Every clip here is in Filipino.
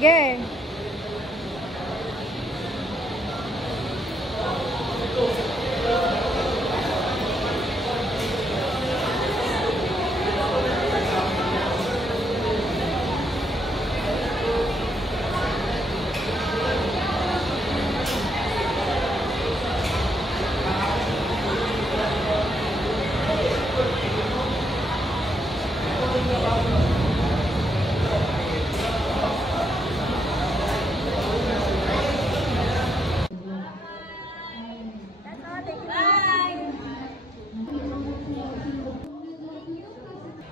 Ge.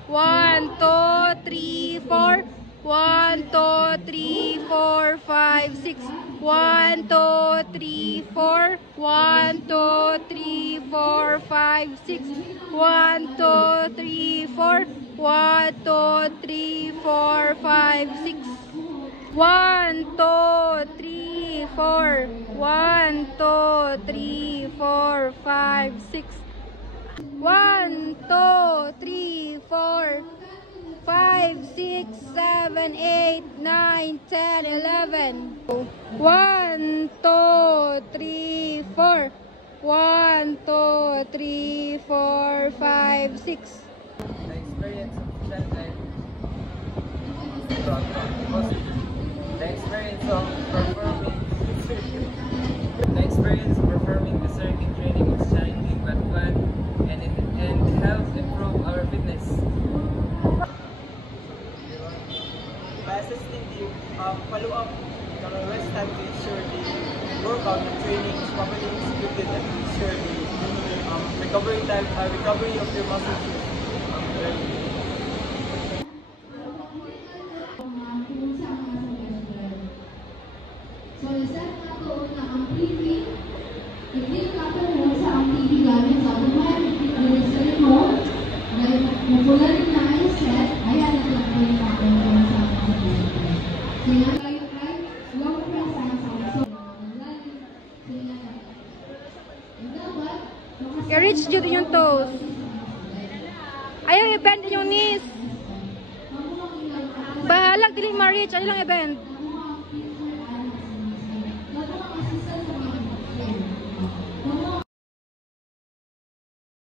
One, two, three, four. 1, 2, 3, 4, 5, 6. 1, 2, 3, 4. 1, 2, 3, 4, 5, 6. 1, 2, 3, 4. 1, 2, 3, 4, 5, 6. 1, 2, 3, 4. 1, 2, 3, 4, 5, 6. 1, 2, 3, 4, 5, 6, 7, 8, 9, 10, 11. 1, 2, 3, 4. 1, 2, 3, 4, 5, 6. The experience of children was the experience of performing the circuit training was challenging but fun and helps improve our fitness. By assisting the follow-up rest time to ensure the workout and training is properly executed and to ensure the recovery of your muscles is ready. So, isa nga to na ang briefing. Hindi ka pa mo sa ang TV gamit sa buhay. Ministry mo. Dahil mapula rin na ay set. Ayan na ito po yung kapag sa ang briefing. Kaya tayo ay long press ang sa I-reach dito yung toes. Ayaw i-bend yung knees. Bahalag dili ma-reach. Ano lang i-bend?